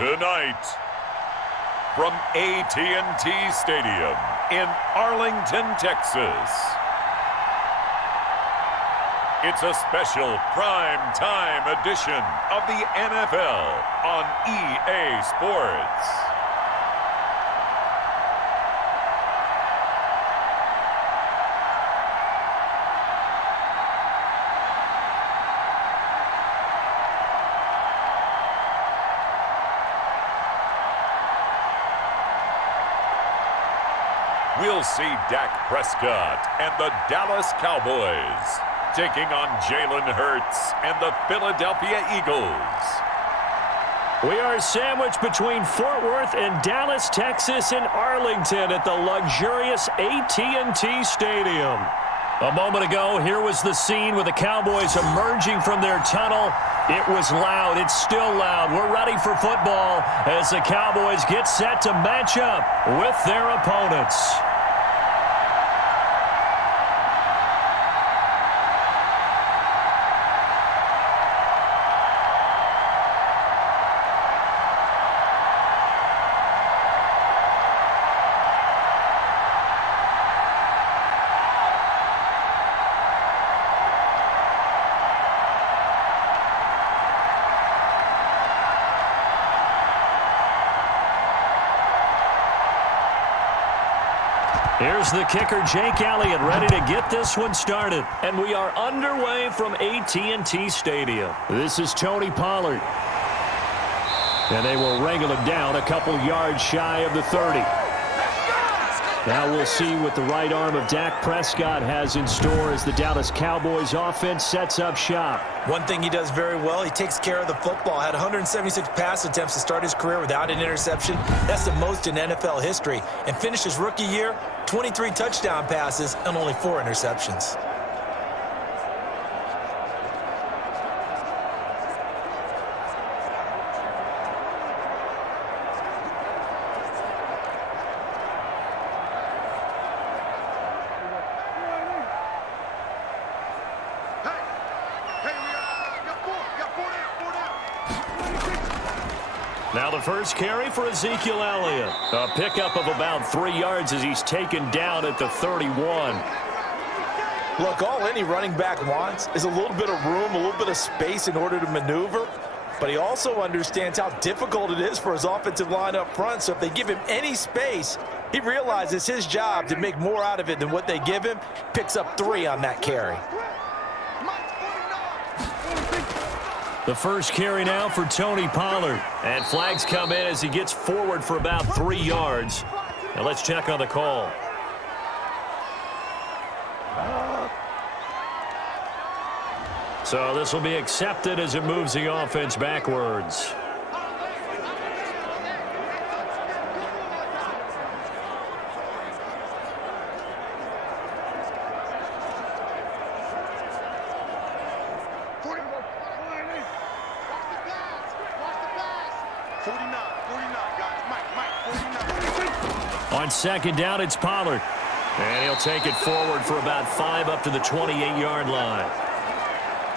Tonight, from AT&T Stadium in Arlington, Texas, it's a special prime time edition of the NFL on EA Sports. We'll see Dak Prescott and the Dallas Cowboys taking on Jalen Hurts and the Philadelphia Eagles. We are sandwiched between Fort Worth and Dallas, Texas, and Arlington at the luxurious AT&T Stadium. A moment ago, here was the scene with the Cowboys emerging from their tunnel. It was loud. It's still loud. We're ready for football as the Cowboys get set to match up with their opponents. Here's the kicker, Jake Elliott, ready to get this one started. And we are underway from AT&T Stadium. This is Tony Pollard. And they will wrangle him down a couple yards shy of the 30. Now we'll see what the right arm of Dak Prescott has in store as the Dallas Cowboys offense sets up shop. One thing he does very well, he takes care of the football. Had 176 pass attempts to start his career without an interception. That's the most in NFL history. And finished his rookie year, 23 touchdown passes and only 4 interceptions. Now the first carry for Ezekiel Elliott. A pickup of about 3 yards as he's taken down at the 31. Look, all any running back wants is a little bit of room, a little bit of space in order to maneuver. But he also understands how difficult it is for his offensive line up front. So if they give him any space, he realizes his job to make more out of it than what they give him. Picks up 3 on that carry. The first carry now for Tony Pollard. And flags come in as he gets forward for about 3 yards. Now let's check on the call. So this will be accepted as it moves the offense backwards. On second down, it's Pollard. And he'll take it forward for about 5 up to the 28-yard line.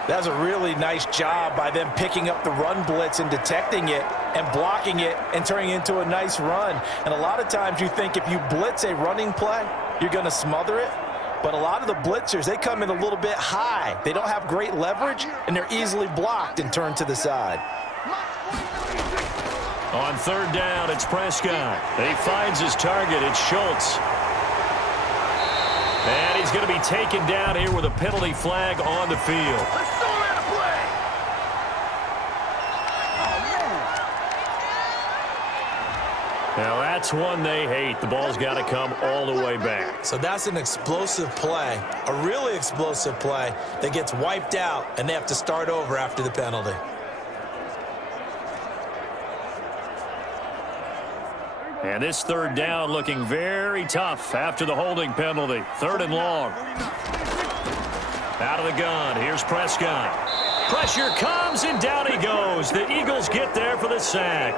That's a really nice job by them picking up the run blitz and detecting it and blocking it and turning it into a nice run. And a lot of times you think if you blitz a running play, you're going to smother it. But a lot of the blitzers, they come in a little bit high. They don't have great leverage, and they're easily blocked and turned to the side. On third down, it's Prescott. He finds his target. It's Schultz. And he's going to be taken down here with a penalty flag on the field. Now that's one they hate. The ball's got to come all the way back. So that's an explosive play, a really explosive play that gets wiped out, and they have to start over after the penalty. And this third down looking very tough after the holding penalty. 3rd and long. Out of the gun, here's Prescott. Pressure comes, and down he goes. The Eagles get there for the sack.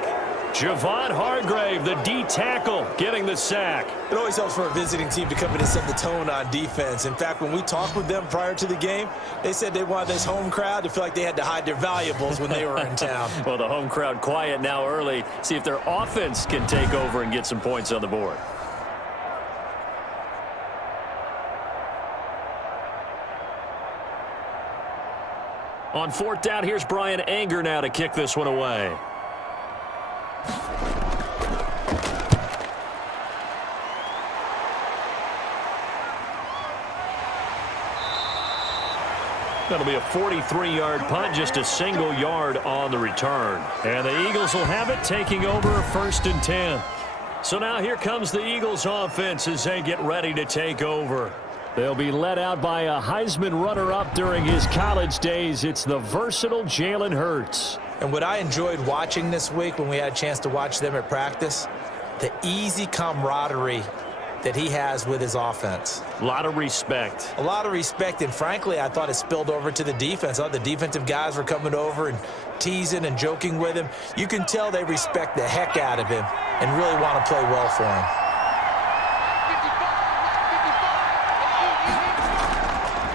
Javon Hargrave, the D tackle, getting the sack. It always helps for a visiting team to come in and set the tone on defense. In fact, when we talked with them prior to the game, they said they wanted this home crowd to feel like they had to hide their valuables when they were in town. Well, the home crowd quiet now early. See if their offense can take over and get some points on the board. On fourth down, here's Brian Anger now to kick this one away. That'll be a 43-yard punt, just a single yard on the return. And the Eagles will have it, taking over 1st and 10. So now here comes the Eagles offense as they get ready to take over. They'll be led out by a Heisman runner-up during his college days. It's the versatile Jalen Hurts. And what I enjoyed watching this week when we had a chance to watch them at practice, the easy camaraderie that he has with his offense. A lot of respect. A lot of respect, and frankly, I thought it spilled over to the defense. The defensive guys were coming over and teasing and joking with him. You can tell they respect the heck out of him and really want to play well for him.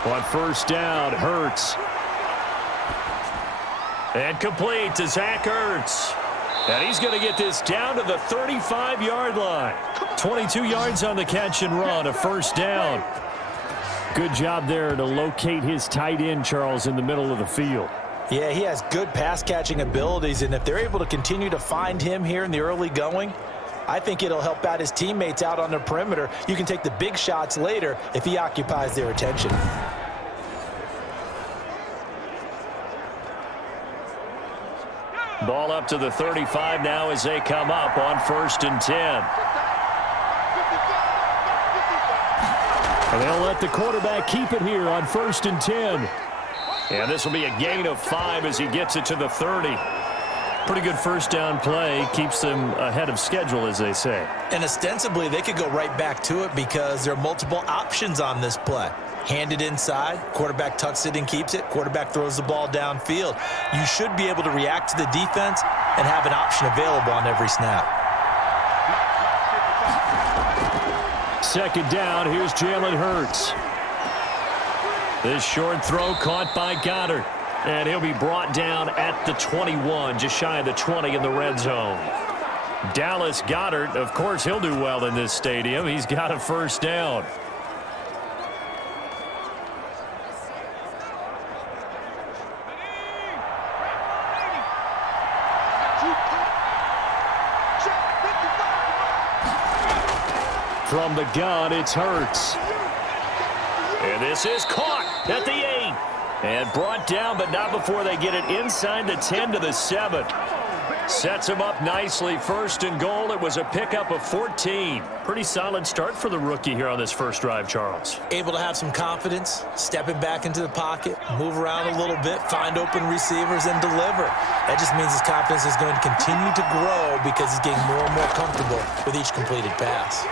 On first down, Hurts. And complete to Zach Ertz. And he's going to get this down to the 35-yard line. 22 yards on the catch and run, a first down. Good job there to locate his tight end, Charles, in the middle of the field. Yeah, he has good pass-catching abilities, and if they're able to continue to find him here in the early going, I think it'll help out his teammates out on the perimeter. You can take the big shots later if he occupies their attention. Ball up to the 35 now as they come up on 1st and 10. And they'll let the quarterback keep it here on 1st and 10. And this will be a gain of 5 as he gets it to the 30. Pretty good first down play. Keeps them ahead of schedule, as they say. And ostensibly, they could go right back to it because there are multiple options on this play. Hand it inside, quarterback tucks it and keeps it, quarterback throws the ball downfield. You should be able to react to the defense and have an option available on every snap. Second down, here's Jalen Hurts. This short throw caught by Goddard. And he'll be brought down at the 21, just shy of the 20 in the red zone. Dallas Goedert, of course, he'll do well in this stadium. He's got a first down. From the gun, it's Hurts. And this is caught at the 8. And brought down, but not before they get it inside the 10 to the 7. Sets him up nicely. 1st and goal. It was a pickup of 14. Pretty solid start for the rookie here on this first drive, Charles. Able to have some confidence, stepping back into the pocket, move around a little bit, find open receivers, and deliver. That just means his confidence is going to continue to grow because he's getting more and more comfortable with each completed pass.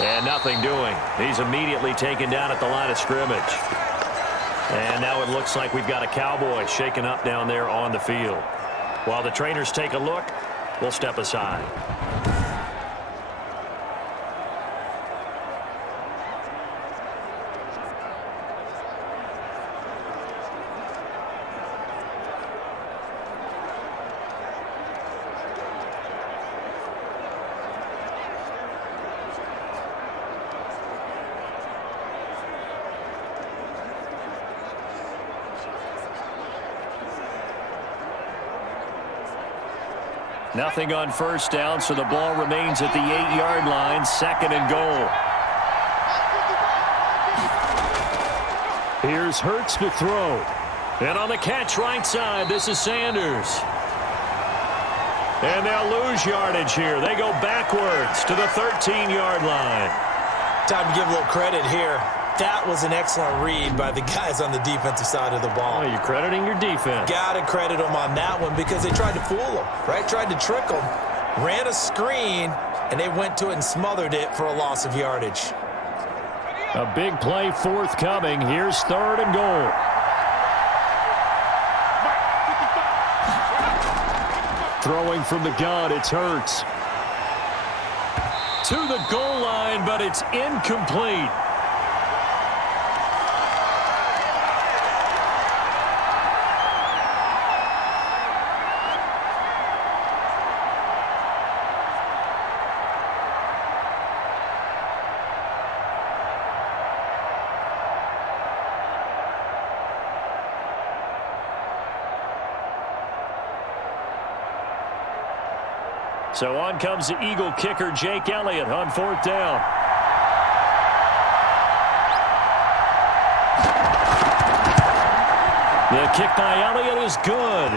And nothing doing. He's immediately taken down at the line of scrimmage. And now it looks like we've got a Cowboy shaken up down there on the field. While the trainers take a look, we'll step aside. Nothing on first down, so the ball remains at the 8-yard line. 2nd and goal. Here's Hurts to throw. And on the catch right side, this is Sanders. And they'll lose yardage here. They go backwards to the 13-yard line. Time to give a little credit here. That was an excellent read by the guys on the defensive side of the ball. Oh, you're crediting your defense. Got to credit them on that one because they tried to fool them, right? Tried to trick them, ran a screen, and they went to it and smothered it for a loss of yardage. A big play forthcoming. Here's 3rd and goal. Throwing throwing from the gun. It's Hurts. To the goal line, but it's incomplete. So on comes the Eagle kicker, Jake Elliott, on 4th down. The kick by Elliott is good.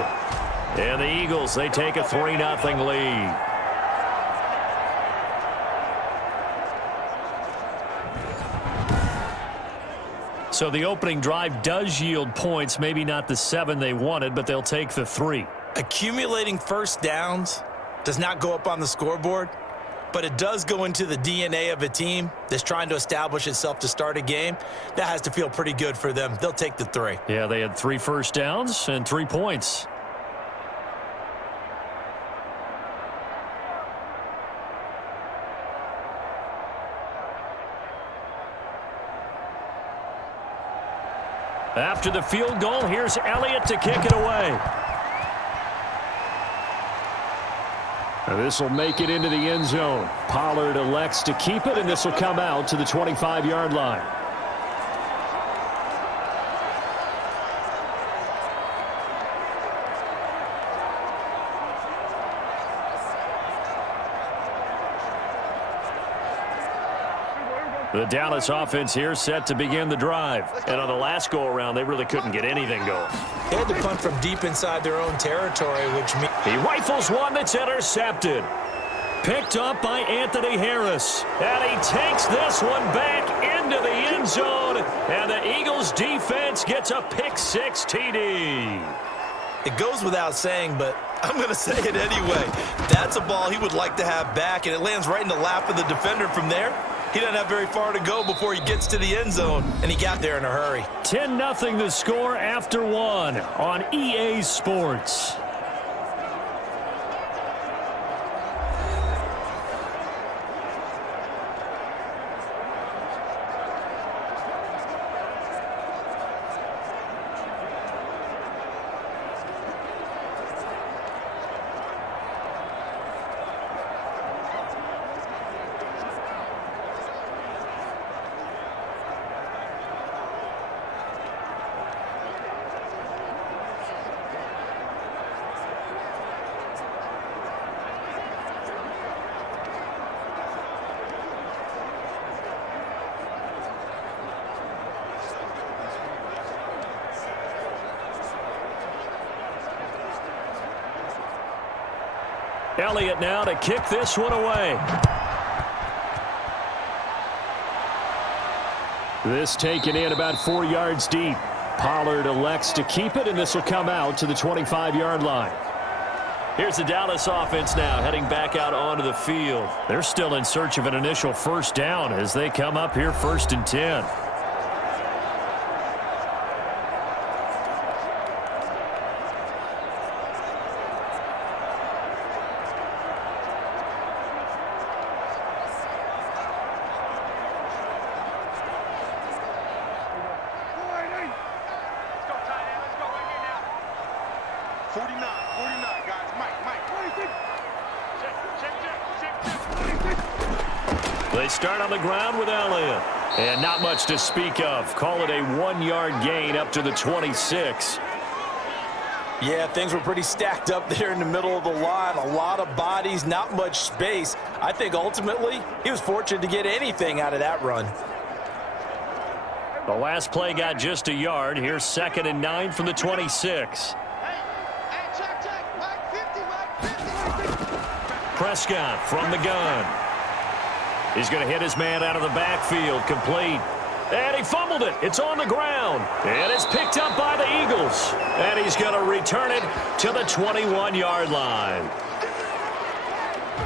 And the Eagles, they take a 3-0 lead. So the opening drive does yield points, maybe not the 7 they wanted, but they'll take the 3. Accumulating first downs does not go up on the scoreboard, but it does go into the DNA of a team that's trying to establish itself to start a game. That has to feel pretty good for them. They'll take the 3. Yeah, they had 3 first downs and 3 points. After the field goal, here's Elliott to kick it away. This will make it into the end zone. Pollard elects to keep it, and this will come out to the 25-yard line. The Dallas offense here set to begin the drive. And on the last go-around, they really couldn't get anything going. They had to punt from deep inside their own territory, which means he rifles one that's intercepted. Picked up by Anthony Harris. And he takes this one back into the end zone. And the Eagles defense gets a pick-6 TD. It goes without saying, but I'm going to say it anyway. That's a ball he would like to have back, and it lands right in the lap of the defender from there. He doesn't have very far to go before he gets to the end zone, and he got there in a hurry. 10-0 the score after 1 on EA Sports. Elliott now to kick this one away. This taken in about 4 yards deep. Pollard elects to keep it, and this will come out to the 25-yard line. Here's the Dallas offense now heading back out onto the field. They're still in search of an initial first down as they come up here 1st and 10. They start on the ground with Elliott. And not much to speak of. Call it a 1-yard gain up to the 26. Yeah, things were pretty stacked up there in the middle of the line. A lot of bodies, not much space. I think ultimately he was fortunate to get anything out of that run. The last play got just a yard. Here's 2nd and 9 from the 26. Prescott from the gun. He's going to hit his man out of the backfield, complete. And he fumbled it. It's on the ground. And it's picked up by the Eagles. And he's going to return it to the 21-yard line.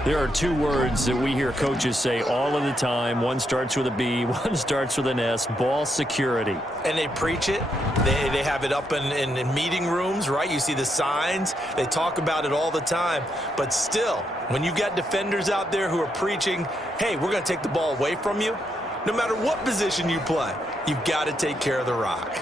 There are two words that we hear coaches say all of the time. One starts with a B, one starts with an S, ball security. And they preach it. They have it up in meeting rooms, right? You see the signs. They talk about it all the time. But still, when you've got defenders out there who are preaching, hey, we're going to take the ball away from you, no matter what position you play, you've got to take care of the rock.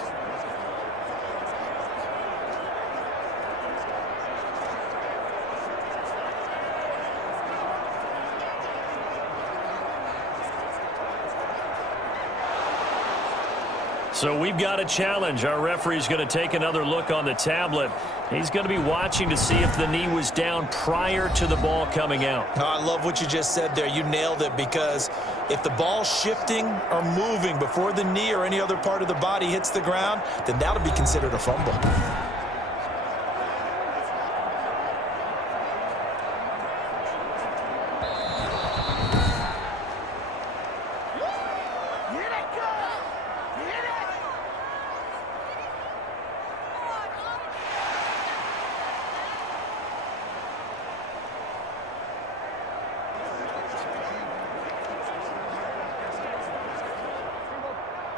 So we've got a challenge. Our referee's going to take another look on the tablet. He's going to be watching to see if the knee was down prior to the ball coming out. Oh, I love what you just said there. You nailed it, because if the ball's shifting or moving before the knee or any other part of the body hits the ground, then that'll be considered a fumble.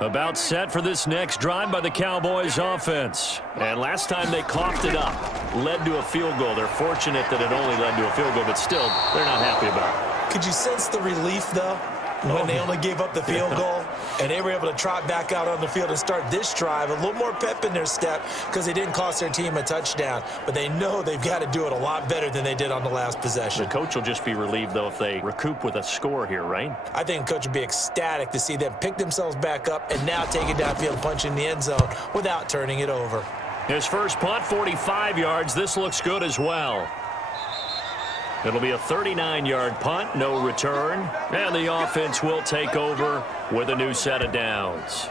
About set for this next drive by the Cowboys offense. And last time they coughed it up, led to a field goal. They're fortunate that it only led to a field goal, but still, they're not happy about it. Could you sense the relief, though, when they only gave up the field goal and they were able to trot back out on the field and start this drive? A little more pep in their step because they didn't cost their team a touchdown, but they know they've got to do it a lot better than they did on the last possession. The coach will just be relieved, though, if they recoup with a score here, right? I think the coach would be ecstatic to see them pick themselves back up and now take it downfield, punch in the end zone without turning it over. His first punt, 45 yards. This looks good as well. It'll be a 39-yard punt, no return, and the offense will take over with a new set of downs.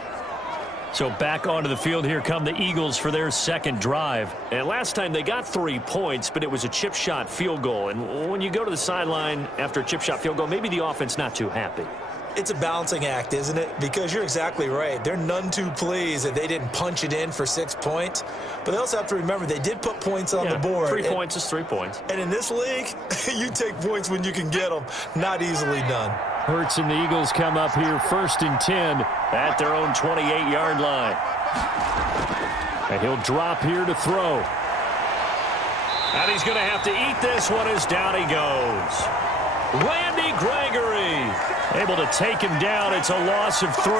So back onto the field, here come the Eagles for their second drive. And last time they got 3 points, but it was a chip shot field goal. And when you go to the sideline after a chip shot field goal, maybe the offense not too happy. It's a balancing act, isn't it? Because you're exactly right. They're none too pleased that they didn't punch it in for 6 points. But they also have to remember they did put points on the board. 3 points is 3 points. And in this league, you take points when you can get them. Not easily done. Hurts and the Eagles come up here 1st and 10 at their own 28-yard line. And he'll drop here to throw. And he's going to have to eat this one as down he goes. Randy Gregory able to take him down. It's a loss of 3.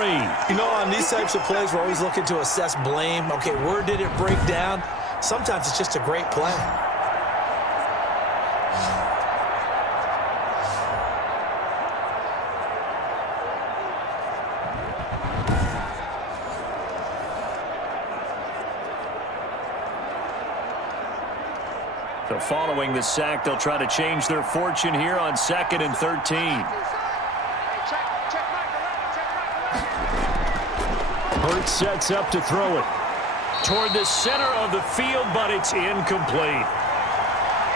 You know, on these types of plays, we're always looking to assess blame. Okay, where did it break down? Sometimes it's just a great play. So following the sack, they'll try to change their fortune here on 2nd and 13. Hurts sets up to throw it toward the center of the field, but it's incomplete.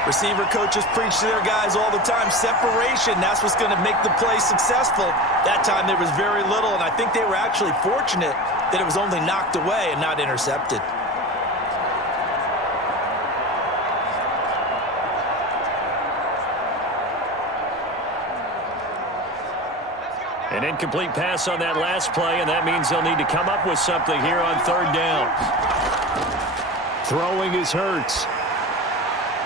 Receiver coaches preach to their guys all the time. Separation, that's what's going to make the play successful. That time there was very little, and I think they were actually fortunate that it was only knocked away and not intercepted. An incomplete pass on that last play, and that means they'll need to come up with something here on 3rd down. Throwing is Hurts.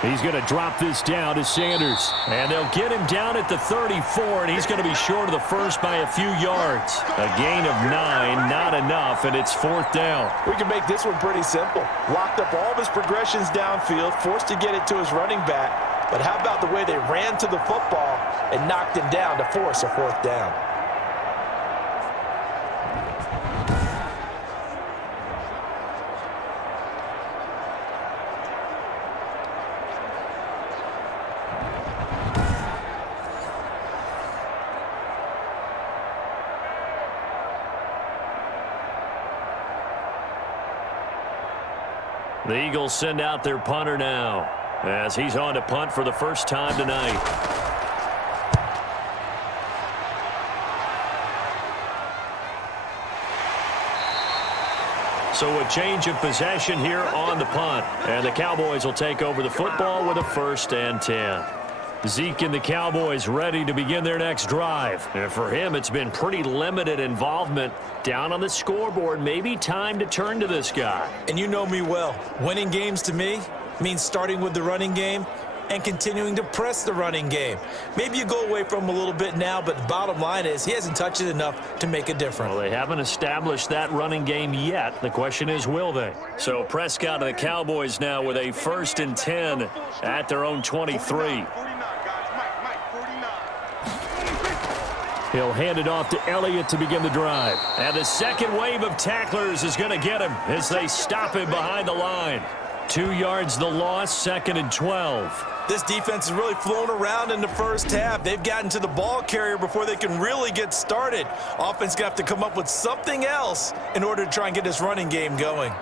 He's going to drop this down to Sanders. And they'll get him down at the 34, and he's going to be short of the first by a few yards. A gain of 9, not enough, and it's 4th down. We can make this one pretty simple. Locked up all of his progressions downfield, forced to get it to his running back. But how about the way they ran to the football and knocked him down to force a 4th down? The Eagles send out their punter now as he's on to punt for the first time tonight. So a change of possession here on the punt. And the Cowboys will take over the football with a 1st and 10. Zeke and the Cowboys ready to begin their next drive. And for him, it's been pretty limited involvement. Down on the scoreboard, maybe time to turn to this guy. And you know me well. Winning games to me means starting with the running game and continuing to press the running game. Maybe you go away from him a little bit now, but the bottom line is he hasn't touched it enough to make a difference. Well, they haven't established that running game yet. The question is, will they? So Prescott and the Cowboys now with a 1st and 10 at their own 23. He'll hand it off to Elliott to begin the drive. And the second wave of tacklers is going to get him as they stop him behind the line. 2 yards the loss, 2nd and 12. This defense has really flown around in the first half. They've gotten to the ball carrier before they can really get started. Offense going to have to come up with something else in order to try and get this running game going.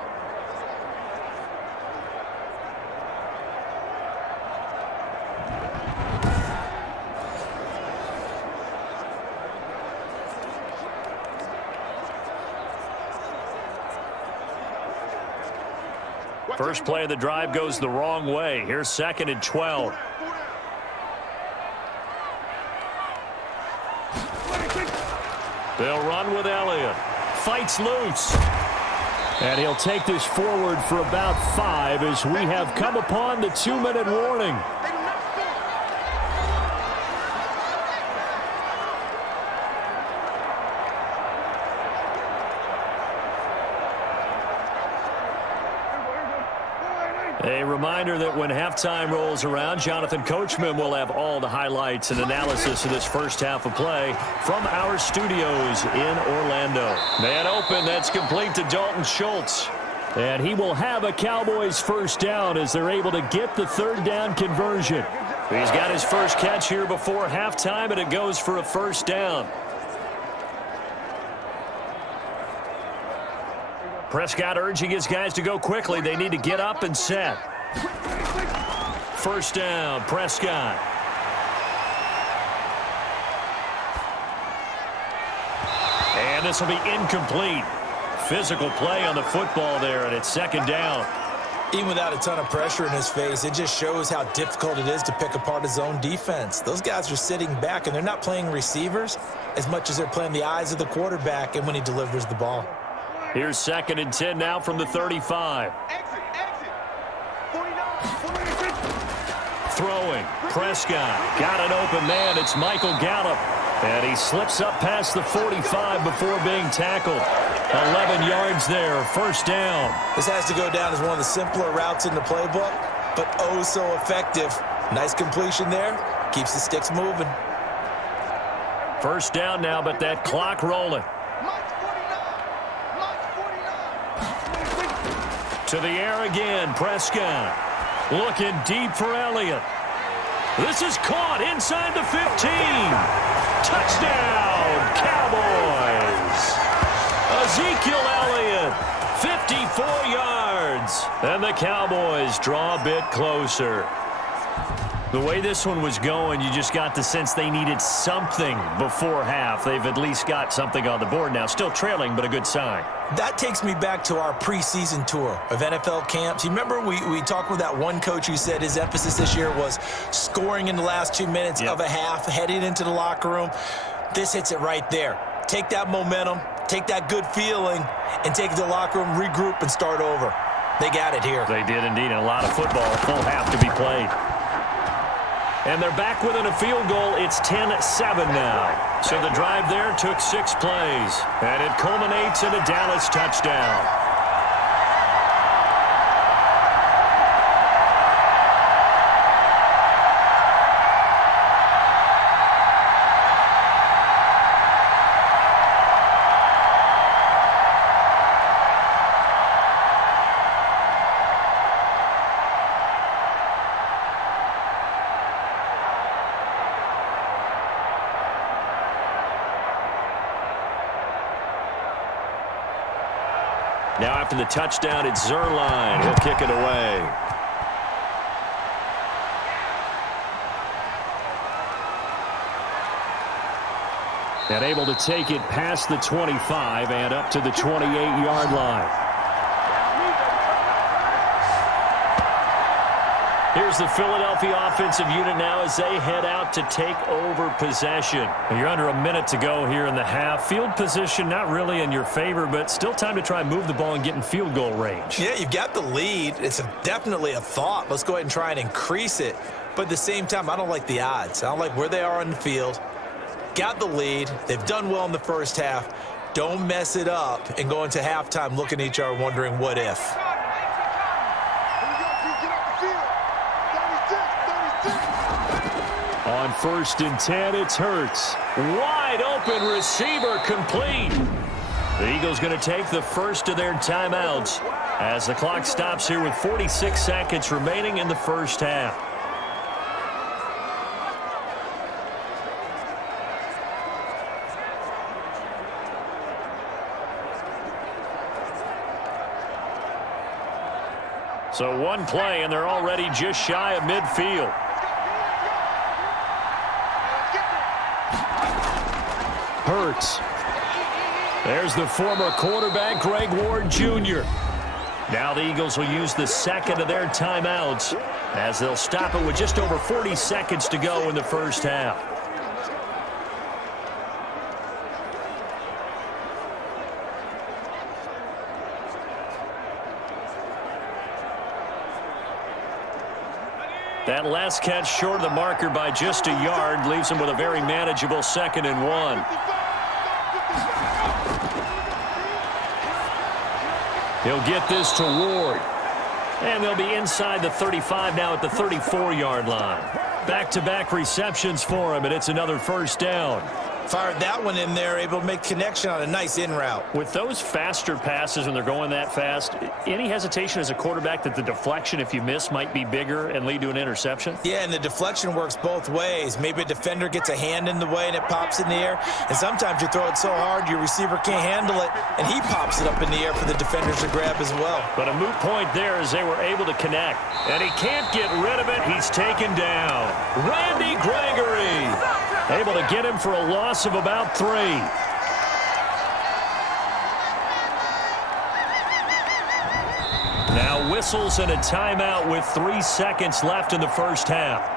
First play of the drive goes the wrong way. Here's 2nd and 12. They'll run with Elliott. Fights loose. And he'll take this forward for about 5 as we have come upon the 2-minute warning. A reminder that when halftime rolls around, Jonathan Coachman will have all the highlights and analysis of this first half of play from our studios in Orlando. Man open, that's complete to Dalton Schultz. And he will have a Cowboys first down as they're able to get the 3rd down conversion. He's got his first catch here before halftime, and it goes for a 1st down. Prescott urging his guys to go quickly. They need to get up and set. 1st down, Prescott. And this will be incomplete. Physical play on the football there, and it's 2nd down. Even without a ton of pressure in his face, it just shows how difficult it is to pick apart his own defense. Those guys are sitting back, and they're not playing receivers as much as they're playing the eyes of the quarterback and when he delivers the ball. Here's 2nd and 10 now from the 35. Throwing. Prescott. Got an open man. It's Michael Gallup. And he slips up past the 45 before being tackled. 11 yards there. 1st down. This has to go down as one of the simpler routes in the playbook, but oh so effective. Nice completion there. Keeps the sticks moving. 1st down now, but that clock rolling. To the air again, Prescott. Looking deep for Elliott. This is caught inside the 15. Touchdown, Cowboys. Ezekiel Elliott, 54 yards. And the Cowboys draw a bit closer. The way this one was going, you just got the sense they needed something before half. They've at least got something on the board now. Still trailing, but a good sign. That takes me back to our preseason tour of NFL camps. You remember we talked with that one coach who said his emphasis this year was scoring in the last 2 minutes of a half, heading into the locker room. This hits it right there. Take that momentum, take that good feeling, and take it to the locker room, regroup, and start over. They got it here. They did indeed. And a lot of football, full half to be played. And they're back within a field goal. It's 10-7 now. So the drive there took 6 plays. And it culminates in a Dallas touchdown. Now after the touchdown, it's Zerline. He'll kick it away. And able to take it past the 25 and up to the 28-yard line. Here's the Philadelphia offensive unit now as they head out to take over possession. You're under a minute to go here in the half. Field position not really in your favor, but still time to try and move the ball and get in field goal range. Yeah, you've got the lead. It's definitely a thought. Let's go ahead and try and increase it. But at the same time, I don't like the odds. I don't like where they are on the field. Got the lead. They've done well in the first half. Don't mess it up and go into halftime looking at each other wondering what if. On 1st and 10, it's Hurts. Wide open receiver complete. The Eagles going to take the first of their timeouts as the clock stops here with 46 seconds remaining in the first half. So one play, and they're already just shy of midfield. Hurts. There's the former quarterback, Greg Ward Jr. Now the Eagles will use the second of their timeouts as they'll stop it with just over 40 seconds to go in the first half. That last catch short of the marker by just a yard leaves him with a very manageable 2nd and 1. He'll get this to Ward. And they'll be inside the 35 now at the 34-yard line. Back-to-back receptions for him, and it's another first down. Fired that one in there, able to make connection on a nice in route. With those faster passes when they're going that fast, any hesitation as a quarterback that the deflection, if you miss, might be bigger and lead to an interception? Yeah, and the deflection works both ways. Maybe a defender gets a hand in the way and it pops in the air. And sometimes you throw it so hard your receiver can't handle it, and he pops it up in the air for the defenders to grab as well. But a moot point there as they were able to connect. And he can't get rid of it. He's taken down. Randy Gregory able to get him for a loss of about 3. Now whistles and a timeout with 3 seconds left in the first half.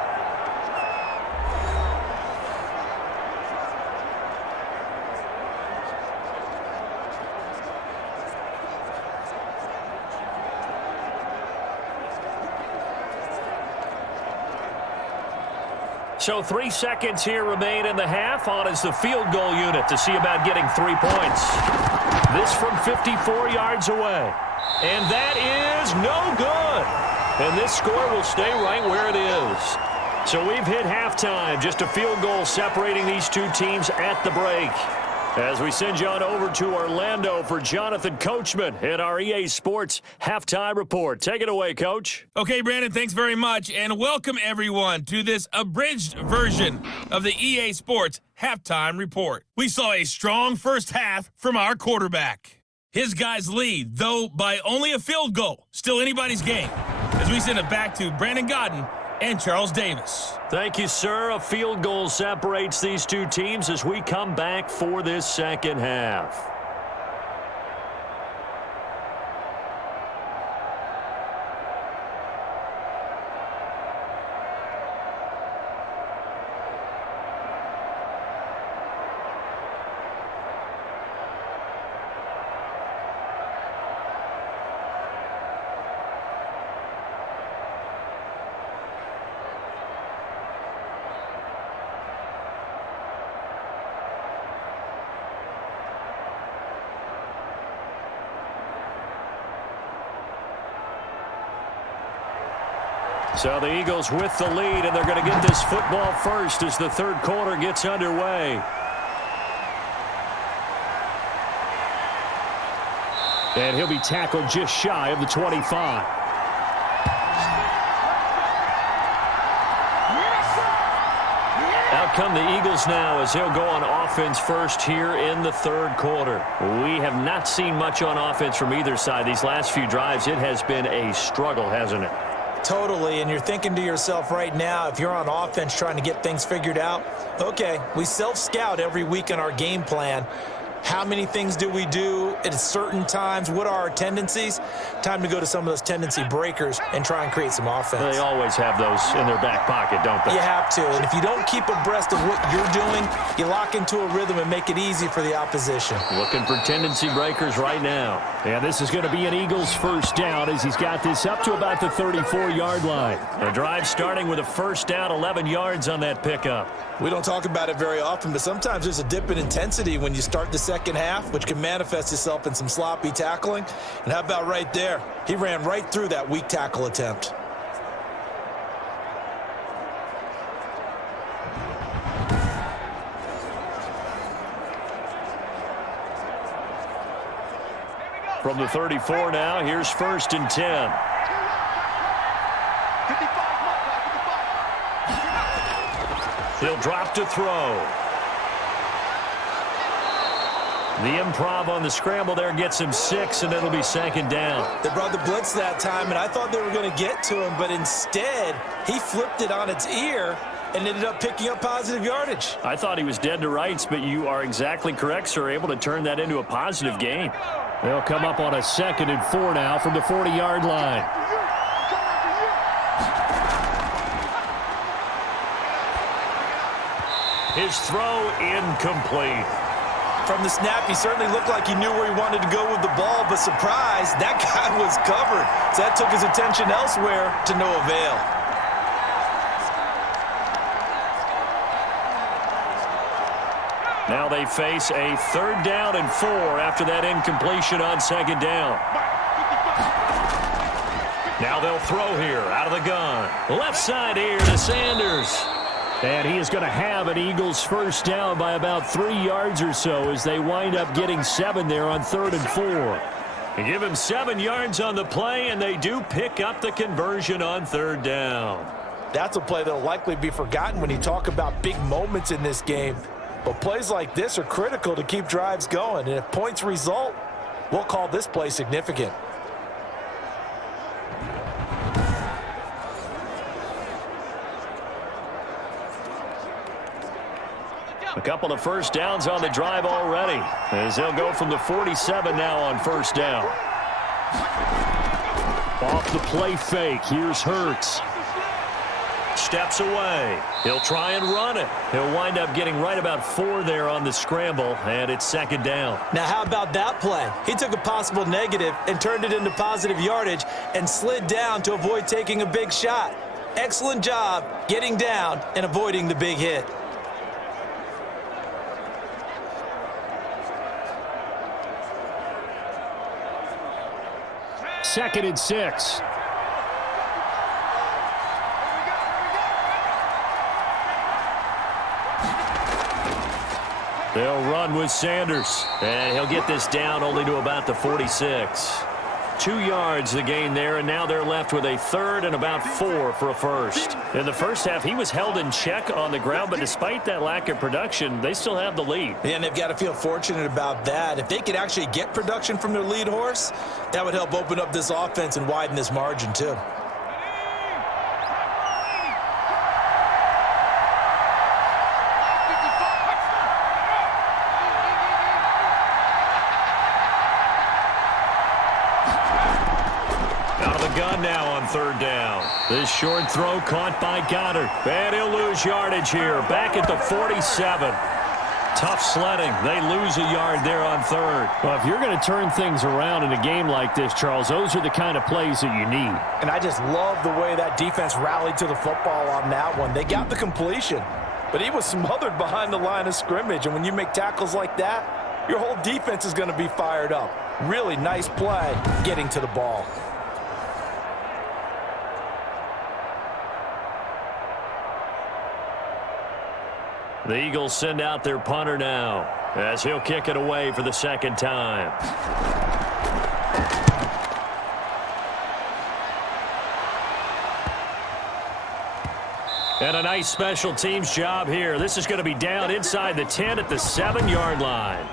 So 3 seconds here remain in the half. On is the field goal unit to see about getting 3 points. This from 54 yards away. And that is no good. And this score will stay right where it is. So we've hit halftime. Just a field goal separating these two teams at the break. As we send you on over to Orlando for Jonathan Coachman in our EA Sports Halftime Report. Take it away, Coach. Okay, Brandon, thanks very much, and welcome everyone to this abridged version of the EA Sports Halftime Report. We saw a strong first half from our quarterback. His guys lead, though by only a field goal. Still anybody's game. As we send it back to Brandon Godden and Charles Davis. Thank you, sir. A field goal separates these two teams as we come back for this second half. So the Eagles with the lead, and they're going to get this football first as the third quarter gets underway. And he'll be tackled just shy of the 25. Out come the Eagles now as they'll go on offense first here in the third quarter. We have not seen much on offense from either side. These last few drives, it has been a struggle, hasn't it? Totally, and you're thinking to yourself right now, if you're on offense trying to get things figured out, okay, we self-scout every week in our game plan. How many things do we do at certain times? What are our tendencies? Time to go to some of those tendency breakers and try and create some offense. They always have those in their back pocket, don't they? You have to. And if you don't keep abreast of what you're doing, you lock into a rhythm and make it easy for the opposition. Looking for tendency breakers right now. And this is going to be an Eagles first down as he's got this up to about the 34-yard line. The drive starting with a first down, 11 yards on that pickup. We don't talk about it very often, but sometimes there's a dip in intensity when you start the second half, which can manifest itself in some sloppy tackling. And how about right there? He ran right through that weak tackle attempt. From the 34 now, here's 1st and 10. He'll drop to throw. The improv on the scramble there gets him 6, and it'll be 2nd down. They brought the blitz that time, and I thought they were going to get to him, but instead, he flipped it on its ear and ended up picking up positive yardage. I thought he was dead to rights, but you are exactly correct, sir, able to turn that into a positive gain. They'll come up on a 2nd and 4 now from the 40-yard line. His throw incomplete. From the snap, he certainly looked like he knew where he wanted to go with the ball, but surprise, that guy was covered. So that took his attention elsewhere to no avail. Now they face a 3rd down and 4 after that incompletion on 2nd down. Now they'll throw here out of the gun. Left side here to Sanders. And he is going to have an Eagles first down by about 3 yards or so as they wind up getting 7 there on 3rd and 4. They give him 7 yards on the play, and they do pick up the conversion on 3rd down. That's a play that will likely be forgotten when you talk about big moments in this game. But plays like this are critical to keep drives going. And if points result, we'll call this play significant. A couple of first downs on the drive already, as they'll go from the 47 now on 1st down. Off the play fake, here's Hurts. Steps away. He'll try and run it. He'll wind up getting right about 4 there on the scramble, and it's 2nd down. Now, how about that play? He took a possible negative and turned it into positive yardage and slid down to avoid taking a big shot. Excellent job getting down and avoiding the big hit. Second and 6. They'll run with Sanders, and he'll get this down only to about the 46. 2 yards the gain there, and now they're left with a 3rd and about 4 for a first. In the first half, he was held in check on the ground, but despite that lack of production, they still have the lead. And they've got to feel fortunate about that. If they could actually get production from their lead horse, that would help open up this offense and widen this margin too. Gun now on 3rd down. This short throw caught by Goddard. And he'll lose yardage here. Back at the 47. Tough sledding. They lose a yard there on 3rd. Well, if you're going to turn things around in a game like this, Charles, those are the kind of plays that you need. And I just love the way that defense rallied to the football on that one. They got the completion, but he was smothered behind the line of scrimmage. And when you make tackles like that, your whole defense is going to be fired up. Really nice play getting to the ball. The Eagles send out their punter now as he'll kick it away for the 2nd time. And a nice special teams job here. This is going to be down inside the 10 at the 7-yard line.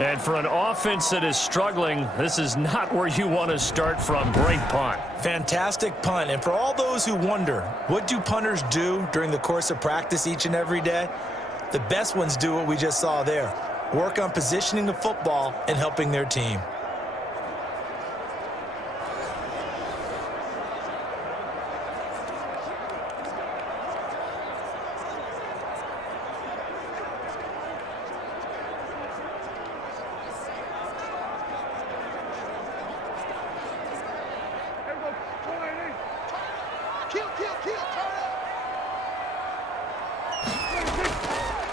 And for an offense that is struggling, this is not where you want to start from. Great punt. Fantastic punt. And for all those who wonder, what do punters do during the course of practice each and every day? The best ones do what we just saw there. work on positioning the football and helping their team.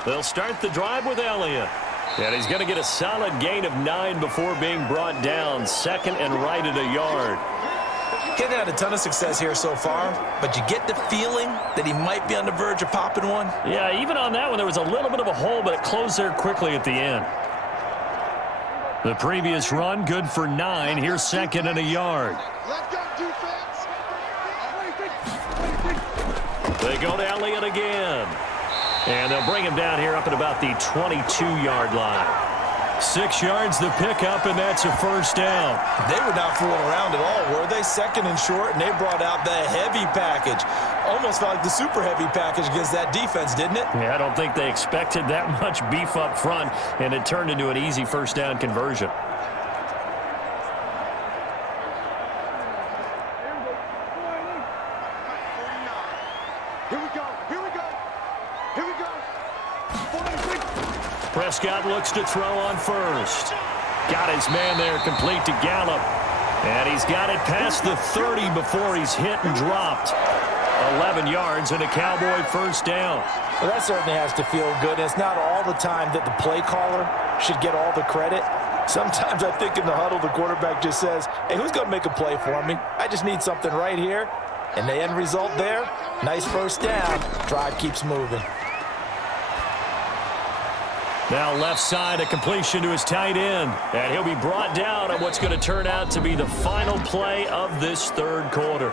They'll start the drive with Elliott. And he's going to get a solid gain of 9 before being brought down. Second and right at a yard. He hasn't had a ton of success here so far, but you get the feeling that he might be on the verge of popping one. Yeah, even on that one, there was a little bit of a hole, but it closed there quickly at the end. The previous run, good for 9. Here's second and a yard. They go to Elliott again. And they'll bring him down here up at about the 22-yard line. 6 yards the pickup, and that's a first down. They were not fooling around at all, were they? Second and short, and they brought out the heavy package. Almost felt like the super heavy package against that defense, didn't it? Yeah, I don't think they expected that much beef up front, and it turned into an easy first down conversion. Prescott looks to throw on first. Got his man there complete to Gallup. And he's got it past the 30 before he's hit and dropped. 11 yards and a Cowboy first down. Well, that certainly has to feel good. It's not all the time that the play caller should get all the credit. Sometimes I think in the huddle the quarterback just says, hey, who's going to make a play for me? I just need something right here. And the end result there, nice first down. Drive keeps moving. Now left side, a completion to his tight end. And he'll be brought down on what's going to turn out to be the final play of this third quarter.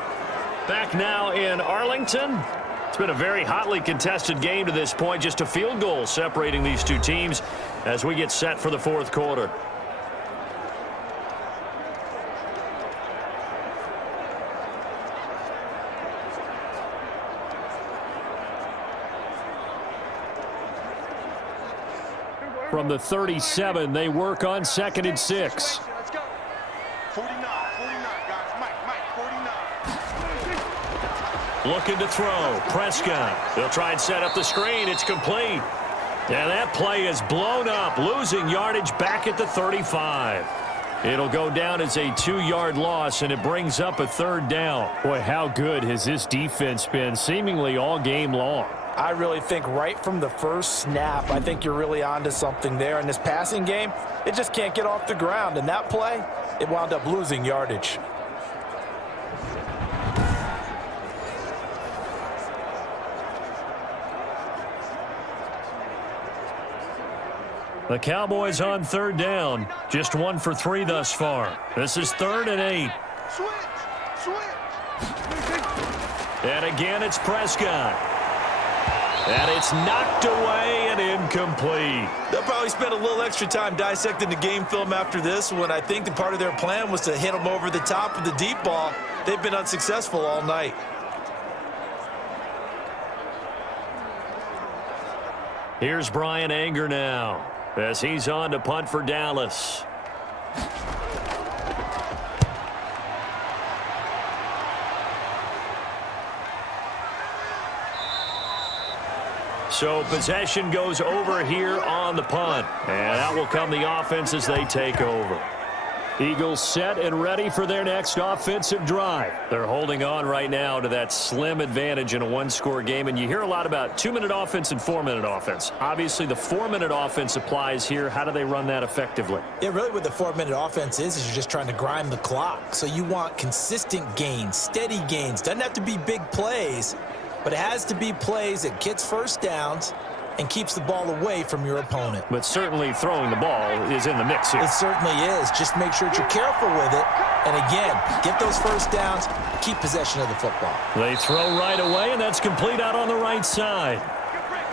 Back now in Arlington. It's been a very hotly contested game to this point. Just a field goal separating these two teams as we get set for the fourth quarter. From the 37, they work on 2nd and 6. Let's go. 49, guys. Mike, 49. Looking to throw. Prescott. They'll try and set up the screen. It's complete. And that play is blown up, losing yardage back at the 35. It'll go down as a 2-yard loss, and it brings up a third down. Boy, how good has this defense been seemingly all game long? I really think right from the first snap, I think you're really onto something there. In this passing game, it just can't get off the ground. And that play, it wound up losing yardage. The Cowboys on third down. Just 1 for 3 thus far. This is 3rd and 8. Switch. And again, it's Prescott. And it's knocked away and incomplete. They'll probably spend a little extra time dissecting the game film after this one. I think the part of their plan was to hit them over the top of the deep ball. They've been unsuccessful all night. Here's Brian Anger now as he's on to punt for Dallas. So possession goes over here on the punt. And out will come the offense as they take over. Eagles set and ready for their next offensive drive. They're holding on right now to that slim advantage in a one-score game. And you hear a lot about 2-minute offense and 4-minute offense. Obviously, the 4-minute offense applies here. How do they run that effectively? Yeah, really what the 4-minute offense is you're just trying to grind the clock. So you want consistent gains, steady gains. Doesn't have to be big plays, but it has to be plays that gets first downs and keeps the ball away from your opponent. But certainly throwing the ball is in the mix here. It certainly is. Just make sure that you're careful with it. And again, get those first downs, keep possession of the football. They throw right away, and that's complete out on the right side.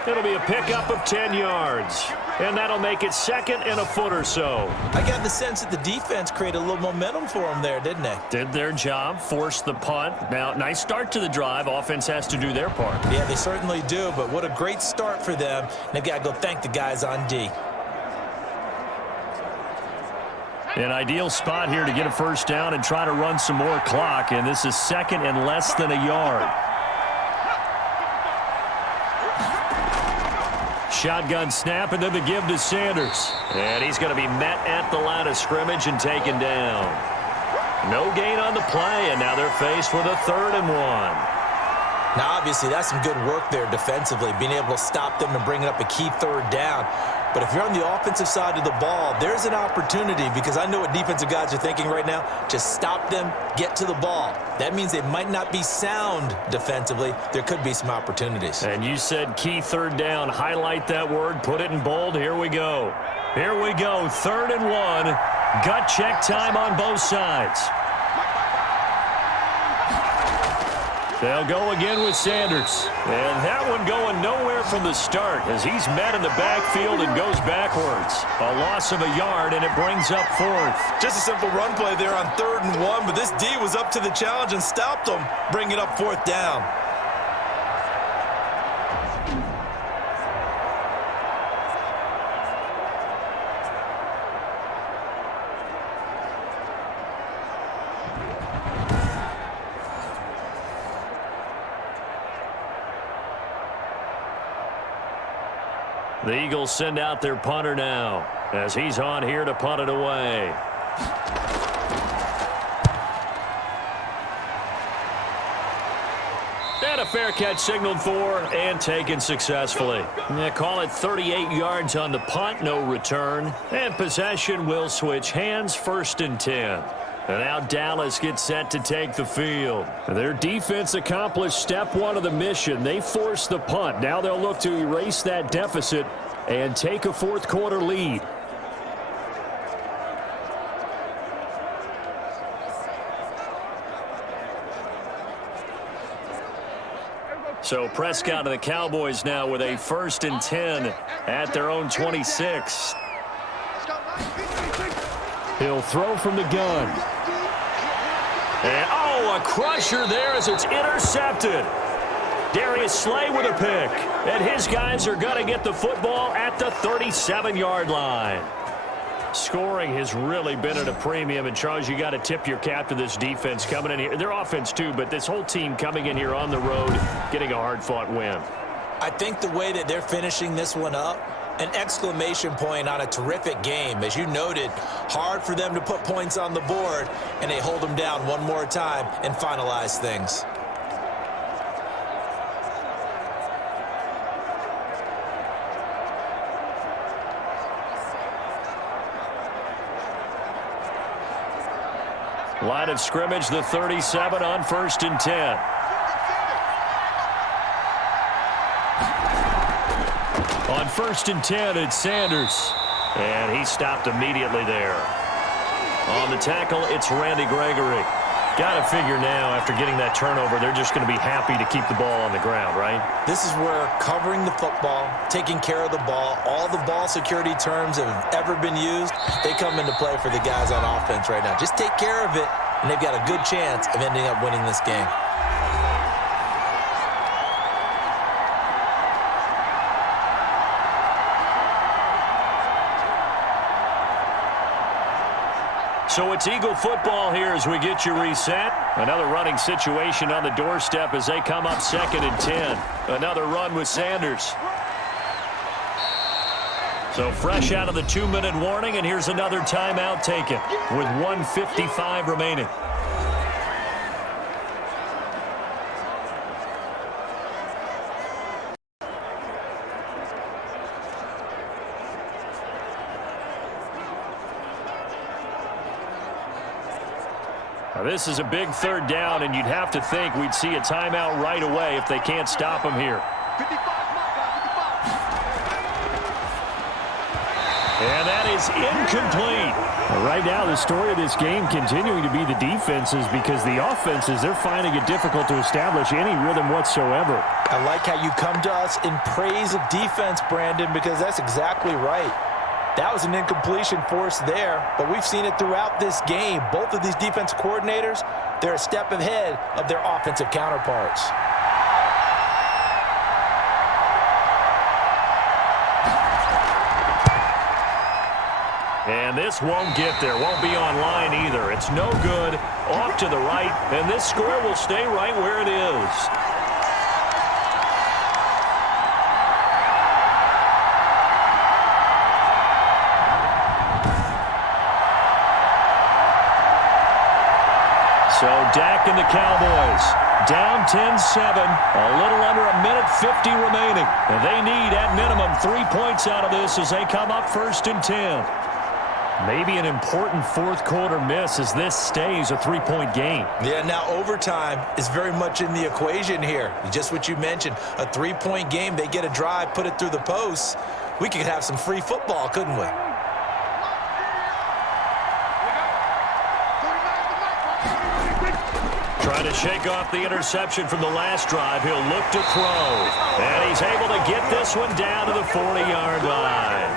It'll be a pickup of 10 yards. And that'll make it 2nd and a foot or so. I got the sense that the defense created a little momentum for them there, didn't they? Did their job, forced the punt. Now, nice start to the drive. Offense has to do their part. Yeah, they certainly do, but what a great start for them. They've got to go thank the guys on D. An ideal spot here to get a first down and try to run some more clock, and this is second and less than a yard. Shotgun snap, and then the give to Sanders. And he's going to be met at the line of scrimmage and taken down. No gain on the play, and now they're faced with a 3rd and 1. Now, obviously, that's some good work there defensively, being able to stop them and bringing up a key 3rd down. But if you're on the offensive side of the ball, there's an opportunity, because I know what defensive guys are thinking right now. Just stop them, get to the ball. That means they might not be sound defensively. There could be some opportunities. And you said key 3rd down. Highlight that word. Put it in bold. Here we go. Here we go. 3rd and 1. Gut check time on both sides. They'll go again with Sanders. And that one going nowhere from the start as he's met in the backfield and goes backwards. A loss of a yard, and it brings up 4th. Just a simple run play there on 3rd and 1, but this D was up to the challenge and stopped them, bringing up 4th down. The Eagles send out their punter now as he's on here to punt it away. And a fair catch signaled for and taken successfully. They call it 38 yards on the punt, no return. And possession will switch hands, 1st and 10. And now Dallas gets set to take the field. Their defense accomplished step 1 of the mission. They forced the punt. Now they'll look to erase that deficit and take a 4th quarter lead. So Prescott and the Cowboys now with a 1st and 10 at their own 26. He'll throw from the gun. And, a crusher there as it's intercepted. Darius Slay with a pick. And his guys are going to get the football at the 37-yard line. Scoring has really been at a premium. And, Charles, you got to tip your cap to this defense coming in here. Their offense, too, but this whole team coming in here on the road, getting a hard-fought win. I think the way that they're finishing this one up, an exclamation point on a terrific game. As you noted, hard for them to put points on the board, and they hold them down one more time and finalize things. Line of scrimmage, the 37 on 1st and 10. On 1st and 10, it's Sanders. And he stopped immediately there. On the tackle, it's Randy Gregory. Got to figure now, after getting that turnover, they're just going to be happy to keep the ball on the ground, right? This is where covering the football, taking care of the ball, all the ball security terms that have ever been used, they come into play for the guys on offense right now. Just take care of it, and they've got a good chance of ending up winning this game. So it's Eagle football here as we get you reset. Another running situation on the doorstep as they come up 2nd and 10. Another run with Sanders. So fresh out of the 2-minute warning, and here's another timeout taken with 1:55 remaining. Now, this is a big 3rd down, and you'd have to think we'd see a timeout right away if they can't stop him here. And that is incomplete. Right now, the story of this game continuing to be the defenses, because the offenses, they're finding it difficult to establish any rhythm whatsoever. I like how you come to us in praise of defense, Brandon, because that's exactly right. That was an incompletion forced there, but we've seen it throughout this game. Both of these defense coordinators, they're a step ahead of their offensive counterparts. And this won't get there, won't be online either. It's no good, off to the right, and this score will stay right where it is. So Dak and the Cowboys down 10-7, a little under a minute 50 remaining. And they need, at minimum, 3 points out of this as they come up 1st and 10. Maybe an important fourth quarter miss as this stays a 3-point game. Yeah, now overtime is very much in the equation here. Just what you mentioned, a 3-point game. They get a drive, put it through the posts. We could have some free football, couldn't we? Trying to shake off the interception from the last drive. He'll look to throw. And he's able to get this one down to the 40-yard line.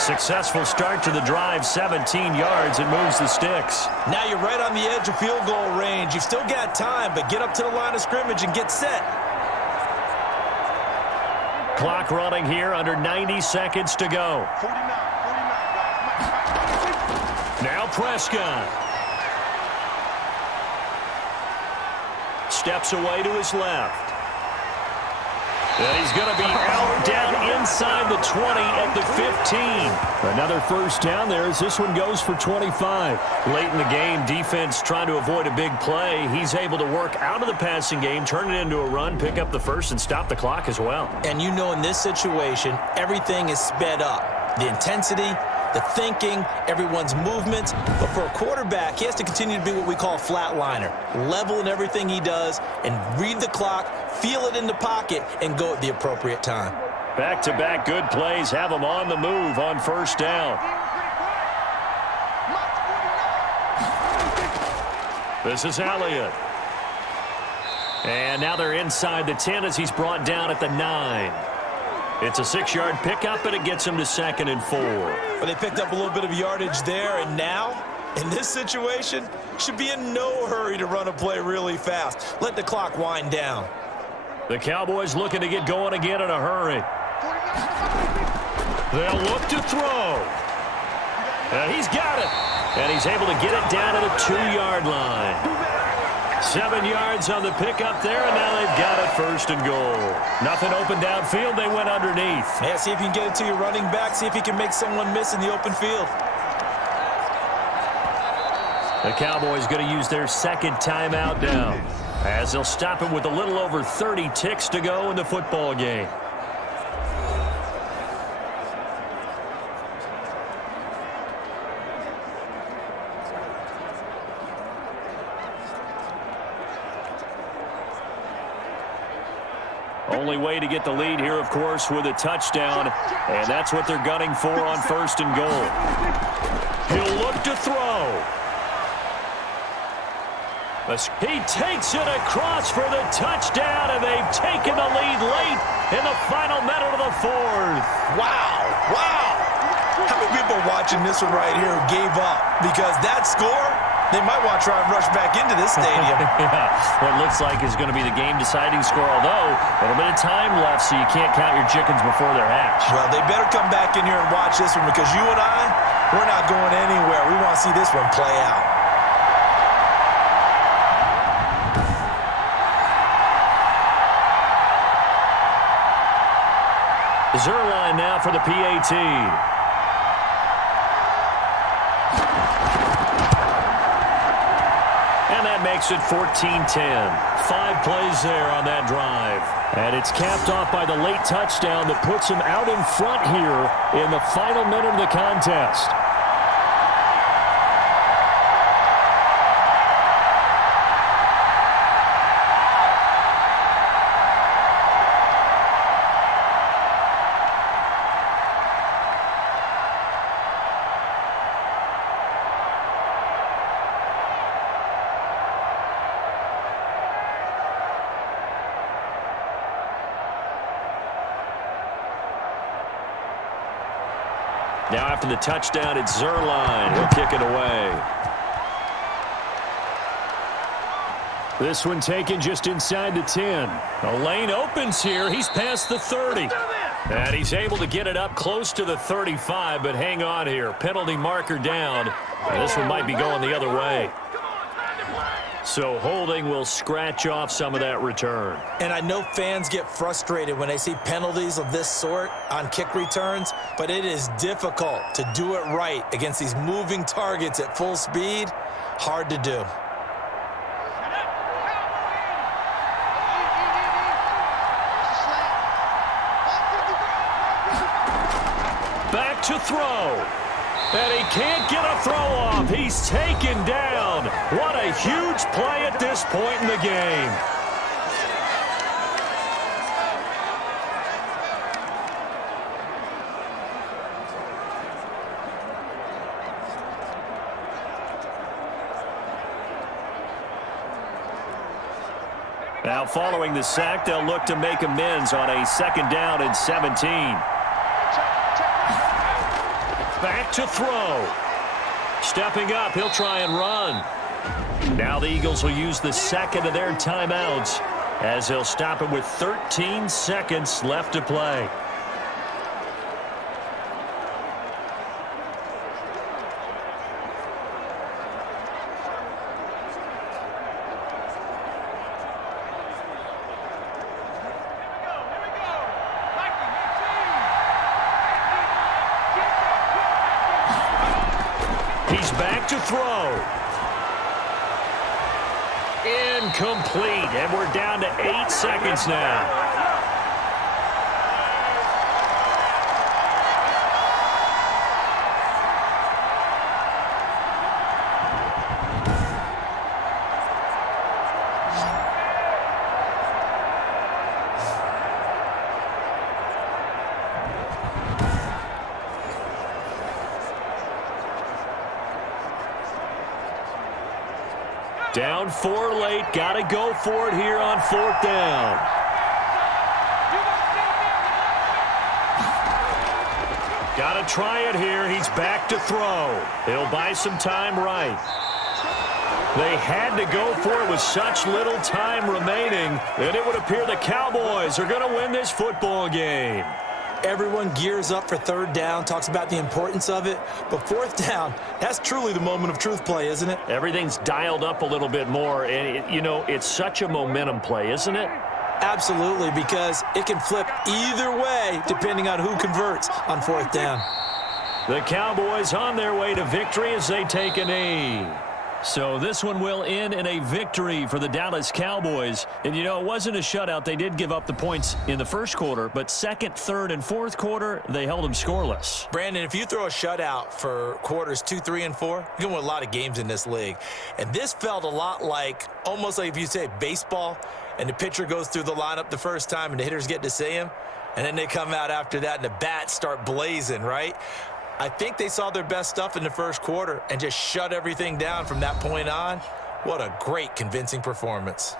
Successful start to the drive, 17 yards, and moves the sticks. Now you're right on the edge of field goal range. You've still got time, but get up to the line of scrimmage and get set. Clock running here, under 90 seconds to go. 49, guys. Now Prescott. Steps away to his left. And he's going to be out down inside the 20 at the 15. Another first down there as this one goes for 25. Late in the game, defense trying to avoid a big play. He's able to work out of the passing game, turn it into a run, pick up the first, and stop the clock as well. And you know in this situation, everything is sped up. The intensity, the thinking, everyone's movements. But for a quarterback, he has to continue to be what we call a flatliner. Level in everything he does and read the clock, feel it in the pocket, and go at the appropriate time. Back-to-back good plays have him on the move on first down. This is Elliott. And now they're inside the 10 as he's brought down at the 9. It's a 6-yard pickup, but it gets him to 2nd and 4. But they picked up a little bit of yardage there, and now, in this situation, should be in no hurry to run a play really fast. Let the clock wind down. The Cowboys looking to get going again in a hurry. They'll look to throw. And he's got it. And he's able to get it down to the 2-yard line. 7 yards on the pickup there, and now they've got it 1st and goal. Nothing open downfield. They went underneath. Yeah, see if you can get it to your running back. See if you can make someone miss in the open field. The Cowboys going to use their 2nd timeout now, as they'll stop it with a little over 30 ticks to go in the football game. Only way to get the lead here, of course, with a touchdown, and that's what they're gunning for on 1st and goal. He'll look to throw. He takes it across for the touchdown, and they've taken the lead late in the final minute of the 4th. Wow, wow. How many people are watching this one right here who gave up? Because that score, they might want to try and rush back into this stadium. Yeah, what looks like is going to be the game-deciding score, although a little bit of time left, so you can't count your chickens before they're hatched. Well, they better come back in here and watch this one, because you and I, we're not going anywhere. We want to see this one play out. Zerline now for the PAT. And that makes it 14-10. 5 plays there on that drive. And it's capped off by the late touchdown that puts him out in front here in the final minute of the contest. Now after the touchdown, it's Zerline. He'll kick it away. This one taken just inside the 10. The lane opens here. He's past the 30. And he's able to get it up close to the 35, but hang on here. Penalty marker down. And this one might be going the other way. So holding will scratch off some of that return. And I know fans get frustrated when they see penalties of this sort on kick returns, but it is difficult to do it right against these moving targets at full speed. Hard to do. Back to throw. And he can't get a throw off. He's taken down. What a huge play at this point in the game. Now following the sack, they'll look to make amends on a 2nd down and 17. Back to throw. Stepping up, he'll try and run. Now the Eagles will use the second of their timeouts as they'll stop it with 13 seconds left to play. He's back to throw. Incomplete, and we're down to 8 seconds now. Down 4 late. Got to go for it here on 4th down. Got to try it here. He's back to throw. He'll buy some time right. They had to go for it with such little time remaining that it would appear the Cowboys are going to win this football game. Everyone gears up for 3rd down, talks about the importance of it. But 4th down, that's truly the moment of truth play, isn't it? Everything's dialed up a little bit more. And, you know, it's such a momentum play, isn't it? Absolutely, because it can flip either way depending on who converts on 4th down. The Cowboys on their way to victory as they take a knee. So this one will end in a victory for the Dallas Cowboys. And, you know, it wasn't a shutout. They did give up the points in the 1st quarter, but 2nd, 3rd, and 4th quarter, they held them scoreless. Brandon, if you throw a shutout for quarters 2, 3, and 4, you're going to win a lot of games in this league. And this felt a lot like, almost like if you say baseball, and the pitcher goes through the lineup the first time and the hitters get to see him, and then they come out after that and the bats start blazing, right? I think they saw their best stuff in the 1st quarter and just shut everything down from that point on. What a great, convincing performance.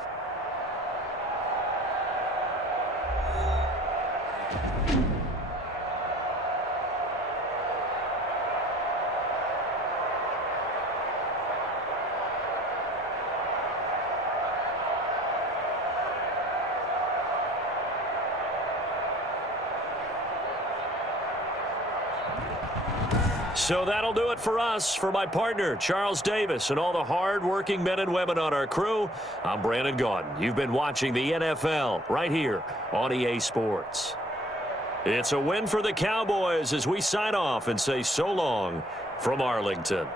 So that'll do it for us. For my partner, Charles Davis, and all the hard-working men and women on our crew, I'm Brandon Gaudin. You've been watching the NFL right here on EA Sports. It's a win for the Cowboys as we sign off and say so long from Arlington.